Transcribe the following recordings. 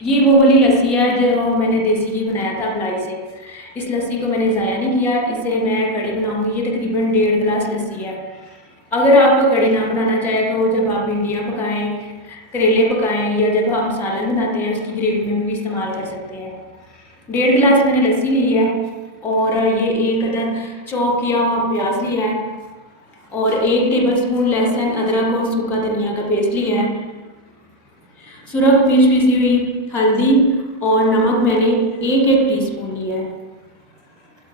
ये वो वाली लस्सी है जो मैंने देसी घी बनाया था मलाई से। इस लस्सी को मैंने ज़ाया नहीं किया, इसे मैं कढ़ी बनाऊंगी। ये तकरीबन 1.5 गिलास लस्सी है। अगर आप कढ़ी ना बनाना चाहें तो जब आप भिंडियाँ पकाएं, करेले पकाएं या जब आप सालन बनाते हैं उसकी ग्रेवी में भी इस्तेमाल कर सकते हैं। 1.5 गिलास मैंने लस्सी ली है और ये 1 अदद चॉप किया हुआ प्याज लिया है और 1 टेबलस्पून लहसुन अदरक और सूखा धनिया का पेस्ट लिया है। सुरख मिर्च पीसी हुई, हल्दी और नमक मैंने 1-1 टीस्पून लिया है।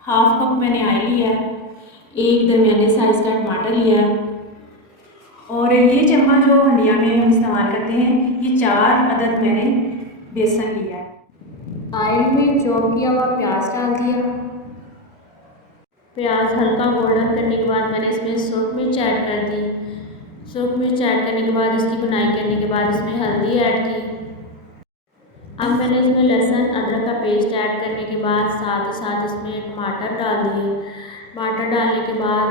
हाफ कप मैंने ऑयल लिया है। एक दरमियाने साइज़ का टमाटर लिया है और ये चम्मच जो हंडिया में हम इस्तेमाल करते हैं, ये 4 अदद मैंने बेसन लिया है। ऑयल में चॉप किया हुआ प्याज डाल दिया। प्याज हल्का गोल्डन करने के बाद मैंने इसमें सूरख मिर्च ऐड कर दी। सूरख मिर्च ऐड करने के बाद इसकी भुनाई करने के बाद इसमें हल्दी ऐड की। अब मैंने इसमें लहसुन अदरक का पेस्ट ऐड करने के बाद साथ ही साथ इसमें टमाटर डाल दिए। टमाटर डालने के बाद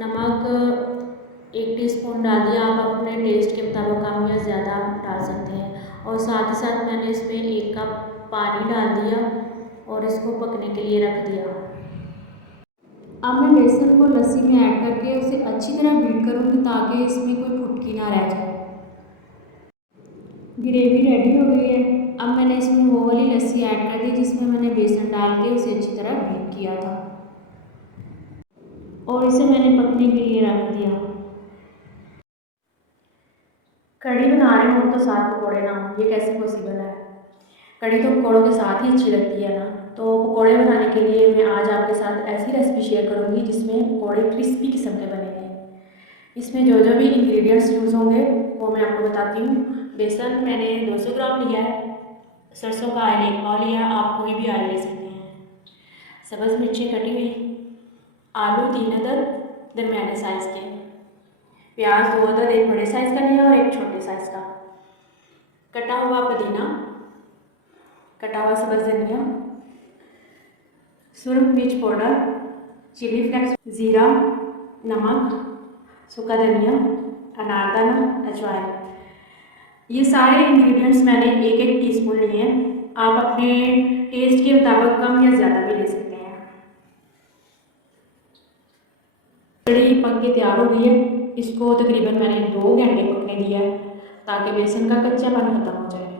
नमक 1 टीस्पून डाल दिया। आप अपने टेस्ट के मुताबिक कम या ज़्यादा डाल सकते हैं और साथ ही साथ मैंने इसमें 1 कप पानी डाल दिया और इसको पकने के लिए रख दिया। अब मैं बेसन को लस्सी में ऐड करके उसे अच्छी तरह बीट करूँगी ताकि इसमें कोई फुटकी ना रह जाए। ग्रेवी रेडी हो गई है। अब मैंने इसमें वो वाली लस्सी ऐड कर दी जिसमें मैंने बेसन डाल के उसे अच्छी तरह बीट किया था और इसे मैंने पकने के लिए रख दिया। कढ़ी बना रहे हो तो साथ पकौड़े ना हो, ये कैसे पॉसिबल है? कढ़ी तो पकौड़ों के साथ ही अच्छी लगती है ना। तो पकौड़े बनाने के लिए मैं आज आपके साथ ऐसी रेसिपी शेयर करूँगी जिसमें पकौड़े क्रिस्पी किस्म के बनेंगे। इसमें जो जो भी इंग्रेडिएंट्स यूज़ होंगे वो मैं आपको बताती हूँ। बेसन मैंने 200 ग्राम लिया है। सरसों का ऑयल 1 पाव लिया, आप कोई भी ऑयल ले सकते हैं। सब्ज़ मिर्चें कटी हुई, आलू 3 अदद दरमियाने साइज़ के, प्याज 2 अदद, एक बड़े साइज़ का लिया और एक छोटे साइज़ का, कटा हुआ पुदीना, कटा हुआ सब्ज़ धनिया, सुरख मिर्च पाउडर, चिली फ्लेक्स, ज़ीरा, नमक, सूखा धनिया, अनारदाना, अजवाइन। ये सारे इंग्रेडिएंट्स मैंने 1-1 टीस्पून लिए हैं। आप अपने टेस्ट के मुताबिक कम या ज़्यादा भी ले सकते हैं। कढ़ी पक के तैयार हो गई है। इसको तकरीबन मैंने 2 घंटे पकने दिया है ताकि बेसन का कच्चापन ख़त्म हो जाए।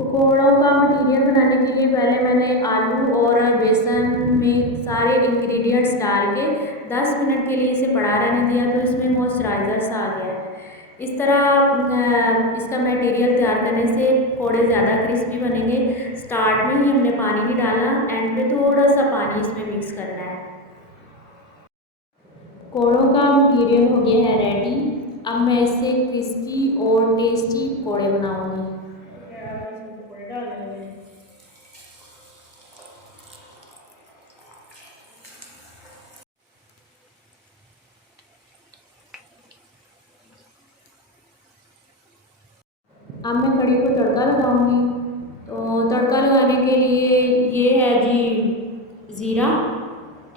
पकौड़ों का मटीरियल बनाने के लिए पहले मैंने आलू और बेसन में सारे इंग्रेडिएंट्स डाल के 10 मिनट के लिए इसे पड़ा रहने दिया तो इसमें मॉइस्चराइज़र सा आ गया है। इस तरह इसका मटेरियल तैयार करने से पकौड़े ज़्यादा क्रिस्पी बनेंगे। स्टार्ट में ही हमने पानी नहीं डालना, एंड में थोड़ा सा पानी इसमें मिक्स करना है। पकौड़ों का मटीरियल हो गया है रेडी। अब मैं इससे क्रिस्पी और टेस्टी पकौड़े बनाऊंगी। अब मैं कढ़ी को तड़का लगाऊंगी। तो तड़का लगाने के लिए ये है जी ज़ीरा,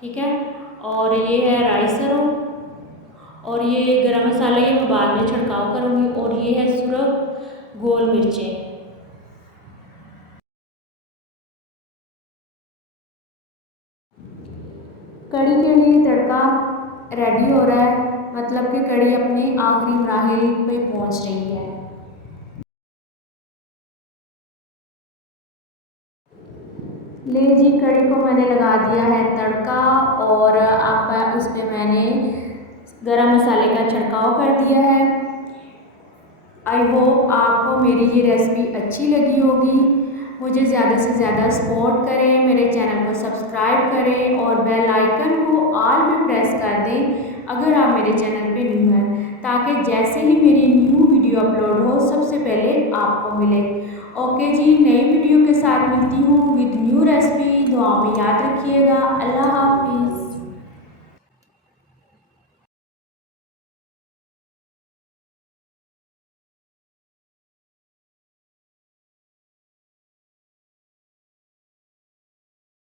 ठीक है, और ये है राई सरो, और ये गरम मसाला ये मैं बाद में छिड़काव करूँगी, और ये है सुरख गोल मिर्चें। कढ़ी के लिए तड़का रेडी हो रहा है, मतलब कि कढ़ी अपने आखिरी मराहिल पे पहुंच रही है। ले जी, कढ़ी को मैंने लगा दिया है तड़का और अब उस पर मैंने गरम मसाले का छिड़काव कर दिया है। आई होप आपको मेरी ये रेसिपी अच्छी लगी होगी। मुझे ज़्यादा से ज़्यादा सपोर्ट करें, मेरे चैनल को सब्सक्राइब करें और बेल आइकन को ऑल पे प्रेस कर दें अगर आप मेरे चैनल पे न्यू हैं, ताकि जैसे ही मेरी न्यू वीडियो अपलोड हो सबसे पहले आपको मिले। ओके जी, नई वीडियो के साथ मिलती हूँ विद न्यू रेसिपी। दुआ में याद रखिएगा। अल्लाह हाफिज़।